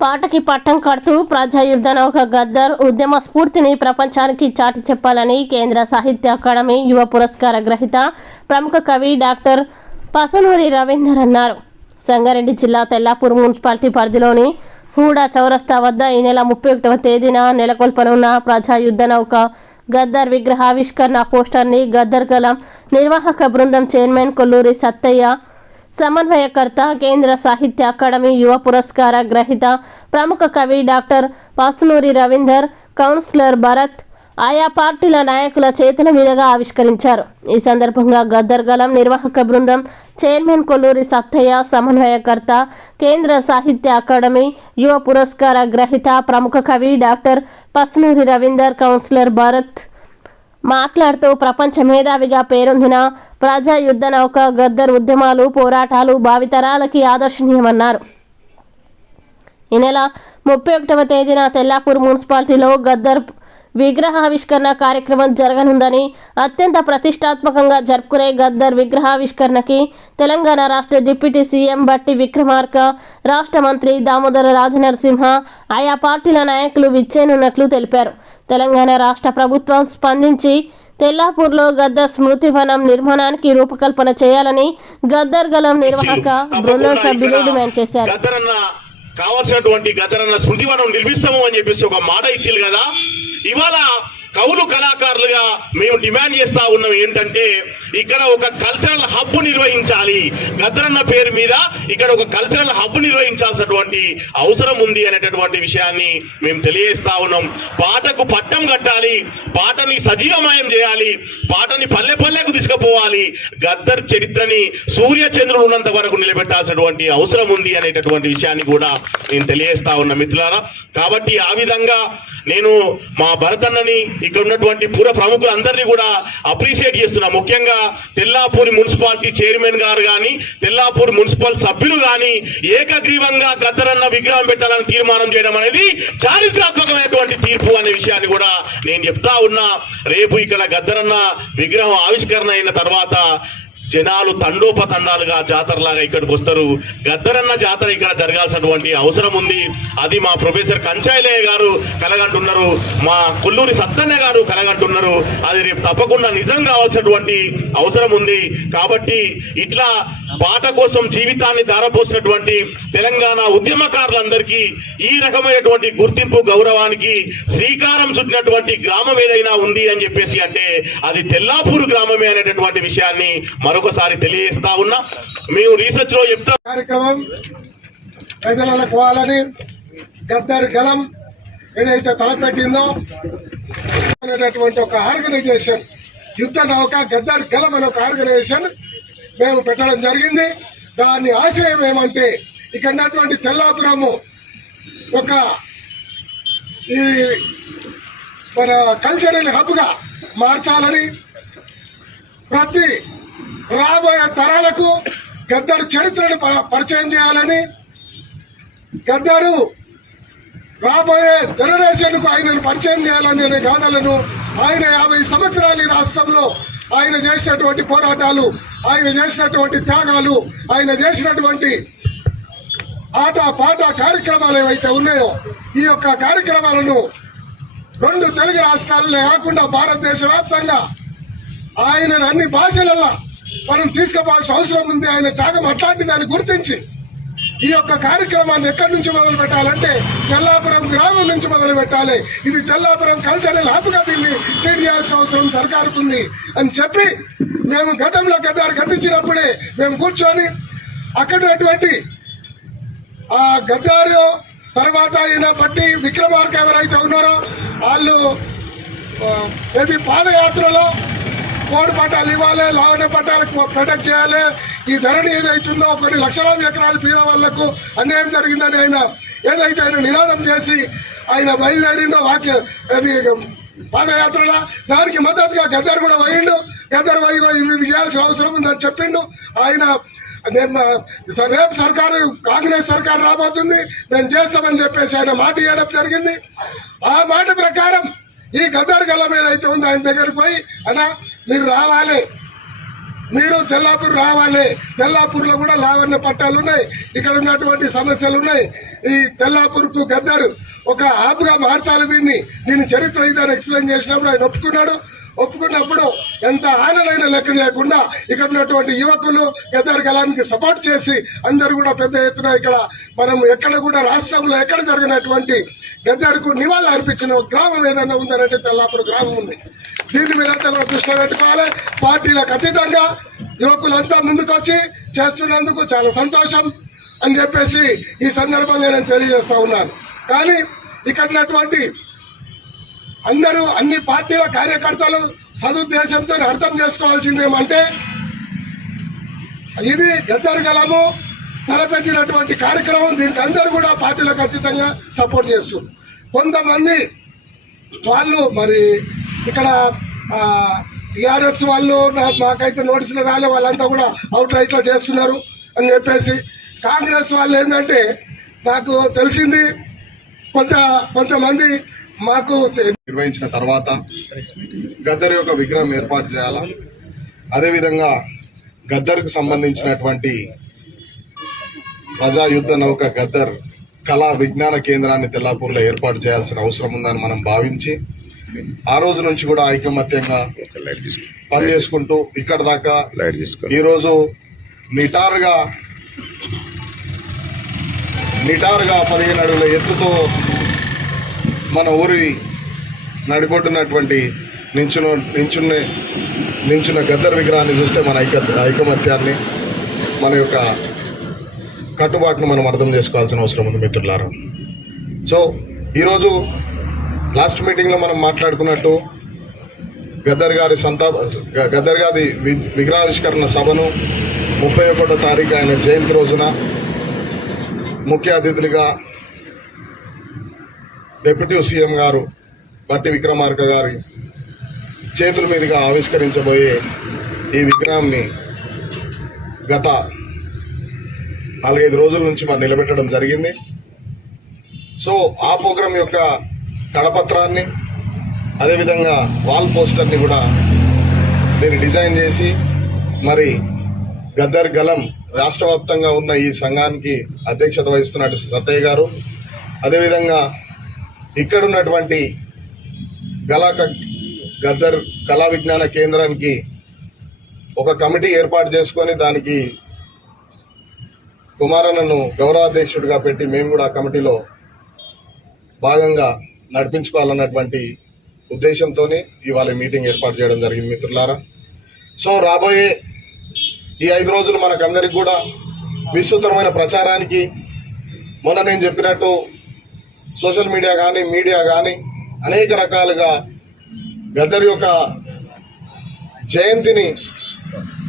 పాటకి పట్టం కడుతూ ప్రజాయుద్ధన నౌక గద్దర్ ఉద్యమ స్ఫూర్తిని ప్రపంచానికి చాటి చెప్పాలని కేంద్ర సాహిత్య అకాడమీ యువ పురస్కార గ్రహీత ప్రముఖ కవి డాక్టర్ పసనూరి రవీందర్ అన్నారు. సంగారెడ్డి జిల్లా తెల్లాపూర్ మున్సిపాలిటీ పరిధిలోని హూడా చౌరస్తా వద్ద ఈ నెల ముప్పై ఒకటవ తేదీన నెలకొల్పనున్న ప్రజాయుద్ధ నౌక గద్దర్ విగ్రహ ఆవిష్కరణ పోస్టర్ని గద్దర్ కలం నిర్వాహక బృందం చైర్మన్ కొల్లూరి సత్తయ్య సమన్వయకర్త కేంద్ర సాహిత్య అకాడమీ యువ పురస్కార గ్రహీత ప్రముఖ కవి డాక్టర్ పాసునూరి రవీందర్ కౌన్సిలర్ భరత్ ఆయా పార్టీల నాయకుల చేతుల మీదుగా ఆవిష్కరించారు. ఈ సందర్భంగా గద్దర్ గలం నిర్వాహక బృందం చైర్మన్ కొల్లూరి సత్తయ్య సమన్వయకర్త కేంద్ర సాహిత్య అకాడమీ యువ పురస్కార గ్రహీత ప్రముఖ కవి డాక్టర్ పసునూరి రవీందర్ కౌన్సిలర్ భరత్ మాట్లాడుతూ ప్రపంచ మేధావిగా పేరొందిన ప్రజా యుద్ధ నౌక గద్దర్ ఉద్యమాలు పోరాటాలు భావితరాలకి ఆదర్శనీయమన్నారు. ఈ నెల ముప్పై ఒకటవ తేదీన తెల్లాపూర్ మున్సిపాలిటీలో గద్దర్ విగ్రహావిష్కరణ కార్యక్రమం జరగనుందని అత్యంత ప్రతిష్టాత్మకంగా జరుపుకునే గద్దర్ విగ్రహావిష్కరణకి తెలంగాణ రాష్ట్ర డిప్యూటీ సీఎం బట్టి విక్రమార్క రాష్ట్ర మంత్రి దామోదర రాజనరసింహ ఆయా పార్టీల నాయకులు విచ్చేనున్నట్లు తెలిపారు. తెలంగాణ రాష్ట్ర ప్రభుత్వం స్పందించి తెల్లాపూర్లో గద్దర్ స్మృతి వనం నిర్మాణానికి రూపకల్పన చేయాలని గద్దర్ గలం నిర్వాహక బృందం సభ్యులు డిమాండ్ చేశారు. కావలసినటువంటి గతన స్మృతి మనం నిర్మిస్తాము అని చెప్పేసి ఒక మాట ఇచ్చింది కదా. ఇవాళ కవులు కళాకారులుగా మేము డిమాండ్ చేస్తా ఉన్నాం ఏంటంటే ఇక్కడ ఒక కల్చరల్ హబ్ నిర్వహించాలి. గద్దరన్న పేరు మీద ఇక్కడ ఒక కల్చరల్ హబ్ నిర్వహించాల్సినటువంటి అవసరం ఉంది అనేటటువంటి విషయాన్ని మేము తెలియజేస్తా ఉన్నాం. పాటకు పట్టం కట్టాలి పాటని సజీవమయం చేయాలి పాటని పల్లె పల్లెకు తీసుకుపోవాలి. గద్దర్ చరిత్రని సూర్య చంద్రుడు ఉన్నంత వరకు నిలబెట్టాల్సినటువంటి అవసరం ఉంది అనేటటువంటి విషయాన్ని కూడా నేను తెలియజేస్తా ఉన్నా మిత్రులారా. కాబట్టి ఆ విధంగా నేను మా భరతన్నని ఇక్కడ ఉన్నటువంటి పూర్వ ప్రముఖులందరినీ కూడా అప్రిషియేట్ చేస్తున్నా. ముఖ్యంగా తెల్లాపూర్ మున్సిపాలిటీ చైర్మన్ గారు కానీ తెల్లాపూర్ మున్సిపల్ సభ్యులు కానీ ఏకగ్రీవంగా గద్దరన్న విగ్రహం పెట్టాలని తీర్మానం చేయడం అనేది చారిత్రాత్మకమైనటువంటి తీర్పు అనే విషయాన్ని కూడా నేను చెప్తా ఉన్నా. రేపు ఇక్కడ గద్దరన్న విగ్రహం ఆవిష్కరణ అయిన తర్వాత జనాలు తండోపతండాలుగా జాతరలాగా ఇక్కడికి వస్తారు. గద్దరన్న జాతర ఇక్కడ జరగాల్సినటువంటి అవసరం ఉంది. అది మా ప్రొఫెసర్ కంచాయిలయ్య గారు కలగంటున్నారు. మా కొల్లూరి సత్తన్న గారు కలగంటున్నారు. అది రేపు తప్పకుండా నిజం కావాల్సినటువంటి అవసరం ఉంది. కాబట్టి ఇట్లా పాట కోసం జీవితాన్ని ధారపోసినటువంటి తెలంగాణ ఉద్యమకారులందరికీ ఈ రకమైనటువంటి గుర్తింపు గౌరవానికి శ్రీకారం చుట్టినటువంటి గ్రామం ఏదైనా ఉంది అని చెప్పేసి అంటే అది తెల్లాపూరు గ్రామమే అనేటటువంటి విషయాన్ని మరొకసారి తెలియజేస్తా ఉన్నా మేము రీసెర్చ్లో చెప్తా కార్యక్రమం ప్రజలలో పోవాలని గద్దర్ గలం ఏదైతే తలపెట్టిందో అనేటటువంటి ఒక ఆర్గనైజేషన్ యుద్ధ నౌక గద్దర్ గలం అనే ఒక ఆర్గనైజేషన్ మేము పెట్టడం జరిగింది. దాని ఆశయం ఏమంటే ఇక్కడ ఉన్నటువంటి తెల్లాపురము ఒక ఈ మన కల్చరల్ హబ్గా మార్చాలని ప్రతి రాబోయే తరాలకు గద్దరు చరిత్రను ప- పరిచయం చేయాలని గద్దరు రాబోయే జనరేషన్కు ఆయనను పరిచయం చేయాలని అనే గాథలను ఆయన యాభై సంవత్సరాలు ఈ రాష్ట్రంలో ఆయన చేసినటువంటి పోరాటాలు ఆయన చేసినటువంటి త్యాగాలు ఆయన చేసినటువంటి ఆట పాట కార్యక్రమాలు ఏవైతే ఉన్నాయో ఈ యొక్క కార్యక్రమాలను రెండు తెలుగు రాష్ట్రాలలో కాకుండా భారతదేశ వ్యాప్తంగా ఆయన అన్ని భాషలలో మనం తీసుకుపోవాల్సిన అవసరం ఉంది. ఆయన త్యాగం అట్లాంటి దాన్ని గుర్తించి ఈ యొక్క కార్యక్రమాన్ని ఎక్కడి నుంచి మొదలు పెట్టాలంటే తెల్లాపురం గ్రామం నుంచి మొదలు పెట్టాలి. ఇది తెల్లాపురం కల్చరల్ హబ్గా దీన్ని ట్రీట్ చేయాల్సిన అవసరం సర్కారుకు ఉంది అని చెప్పి మేము గతంలో గతారు గతించినప్పుడే మేము కూర్చొని అక్కడ ఉన్నటువంటి ఆ గద్దారు తర్వాత ఈయన బట్టి విక్రమార్క ఎవరైతే ఉన్నారో వాళ్ళు ఇది ప్రతి పాదయాత్రలో కోడి పట్టాలు ఇవ్వాలి లావణ పట్టాలకు ప్రొటెక్ట్ చేయాలి. ఈ ధరణి ఏదైతుందో కొన్ని లక్షలాది ఎకరాలు పీల వాళ్ళకు అన్యాయం జరిగిందని ఆయన ఏదైతే ఆయన నినాదం చేసి ఆయన బయలుదేరిండో వాక్య అది పాదయాత్రల దానికి మద్దతుగా గద్దరు కూడా పోయిండు. గద్దరు పోయి ఇవి చేయాల్సిన అవసరం ఉందని చెప్పిండు. ఆయన నేను మా- రేపు సర్కారు కాంగ్రెస్ సర్కారు రాబోతుంది. మేము చేస్తామని చెప్పేసి ఆయన మాట ఇవ్వడం జరిగింది. ఆ మాట ప్రకారం ఈ గద్దరు గల్ల మీద అయితే ఉంది. ఆయన దగ్గరికి పోయి అన్నా మీరు రావాలి. మీరు తెల్లాపూర్ రావాలి. తెల్లాపూర్లో కూడా లావణ్య పట్టాలు ఉన్నాయి. ఇక్కడ ఉన్నటువంటి సమస్యలు ఉన్నాయి. ఈ తెల్లాపూర్కు గద్దరు ఒక ఆపుగా మార్చాలి దీన్ని. దీని చరిత్ర ఇదని ఎక్స్ప్లెయిన్ చేసినప్పుడు ఆయన ఒప్పుకున్నాడు. ఒప్పుకున్నప్పుడు ఎంత ఆనలైన లెక్క చేయకుండా ఇక్కడ ఉన్నటువంటి యువకులు గద్దర్ కలానికి సపోర్ట్ చేసి అందరూ కూడా పెద్ద ఎత్తున ఇక్కడ మనం ఎక్కడ కూడా రాష్ట్రంలో ఎక్కడ జరిగినటువంటి గద్దరుకు నివాళులు అర్పించిన గ్రామం ఏదైనా ఉందనంటే తెల్లాపూర్ గ్రామం ఉంది. దీని మీద దృష్టిలో పెట్టుకోవాలి. పార్టీలకు అతీతంగా యువకులంతా ముందుకొచ్చి చేస్తున్నందుకు చాలా సంతోషం అని చెప్పేసి ఈ సందర్భంగా నేను తెలియజేస్తా ఉన్నాను. కానీ ఇక్కడున్నటువంటి అందరూ అన్ని పార్టీల కార్యకర్తలు సదుద్దేశంతో అర్థం చేసుకోవాల్సింది ఏమంటే ఇది గద్దరు గలము తలపెట్టినటువంటి కార్యక్రమం. దీనికి అందరూ కూడా పార్టీలకు అతీతంగా సపోర్ట్ చేస్తున్నారు. కొంతమంది వాళ్ళు మరి ఇక్కడ టీఆర్ఎస్ వాళ్ళు మాకైతే నోటీసులు రాలే వాళ్ళంతా కూడా అవుట్ రైట్లో చేస్తున్నారు అని చెప్పేసి. కాంగ్రెస్ వాళ్ళు ఏంటంటే నాకు తెలిసింది కొంత కొంతమంది మాకు నిర్వహించిన తర్వాత గద్దర్ యొక్క విగ్రహం ఏర్పాటు చేయాలా? అదేవిధంగా గద్దర్కు సంబంధించినటువంటి ప్రజా యుద్ధ నౌక గద్దర్ కళా విజ్ఞాన కేంద్రాన్ని తెల్లాపూర్లో ఏర్పాటు చేయాల్సిన అవసరం ఉందని మనం భావించి ఆ రోజు నుంచి కూడా ఐకమత్యంగా పనిచేసుకుంటూ ఇక్కడ దాకా ఈరోజు నిటారుగా నిటారుగా పదిహేను అడుగుల ఎత్తుతో మన ఊరి నడిపొట్టున్నటువంటి నించున్న నించున్న నించున్న గద్దర్ విగ్రహాన్ని చూస్తే మన ఐక ఐకమత్యాన్ని మన యొక్క కట్టుబాటును మనం అర్థం చేసుకోవాల్సిన అవసరం ఉంది మిత్రులారా. సో ఈరోజు లాస్ట్ మీటింగ్లో మనం మాట్లాడుకున్నట్టు గద్దర్ గారి సంతాప గద్దర్ గారి వి- విగ్రహావిష్కరణ సభను ముప్పై ఒకటో తారీఖు ఆయన జయంతి రోజున ముఖ్య అతిథులుగా డిప్యూటీ సీఎం గారు బట్టి విక్రమార్క గారి చేతుల మీదుగా ఆవిష్కరించబోయే ఈ విగ్రహాన్ని గత నాలుగైదు రోజుల నుంచి మనం నిలబెట్టడం జరిగింది. సో ఆ ప్రోగ్రాం యొక్క కడపత్రాన్ని అదేవిధంగా వాల్ పోస్టర్ని కూడా దీన్ని డిజైన్ చేసి మరి గద్దర్ గలం రాష్ట్ర వ్యాప్తంగా ఉన్న ఈ సంఘానికి అధ్యక్షత వహిస్తున్నట్టు సత్తయ్య గారు. అదేవిధంగా ఇక్కడ ఉన్నటువంటి గలా గద్దర్ కళా విజ్ఞాన కేంద్రానికి ఒక కమిటీ ఏర్పాటు చేసుకొని దానికి కుమారన్నను గౌరవాధ్యక్షుడిగా పెట్టి మేము కూడా ఆ కమిటీలో భాగంగా నడిపించుకోవాలన్నటువంటి ఉద్దేశంతోనే ఇవాళ మీటింగ్ ఏర్పాటు చేయడం జరిగింది మిత్రులారా. సో రాబోయే ఈ ఐదు రోజులు మనకందరికి కూడా విస్తృతమైన ప్రచారానికి మొన్న నేను చెప్పినట్టు సోషల్ మీడియా కానీ మీడియా కానీ అనేక రకాలుగా గద్దర్ యొక్క జయంతిని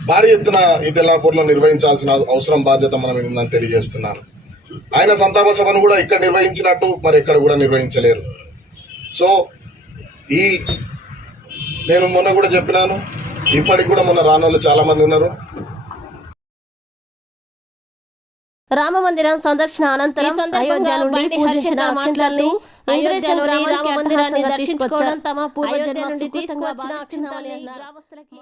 భారీ ఎత్తున ఈ తెల్లాపూర్లో నిర్వహించాల్సిన అవసరం బాధ్యత మనం మీద ఉందని తెలియజేస్తున్నాను. ఆయన సంతాప సభను కూడా ఇక్కడ నిర్వహించినట్టు మరి ఎక్కడ కూడా నిర్వహించలేరు. సో ఈ నేను మొన్న కూడా చెప్పినాను ఇప్పటికి కూడా మొన్న రానోళ్ళు చాలా మంది ఉన్నారు. రామ మందిరం సందర్శన అనంతరం అయోధ్య నుండి పూజించిన అక్షంతలను ఇంద్రజనుని రామ మందిరాన్ని దర్శించుకోవడం తమ పూర్వజన్మ నుండి తీసుకువచ్చిన అక్షంతల్ని గ్రామస్తులకి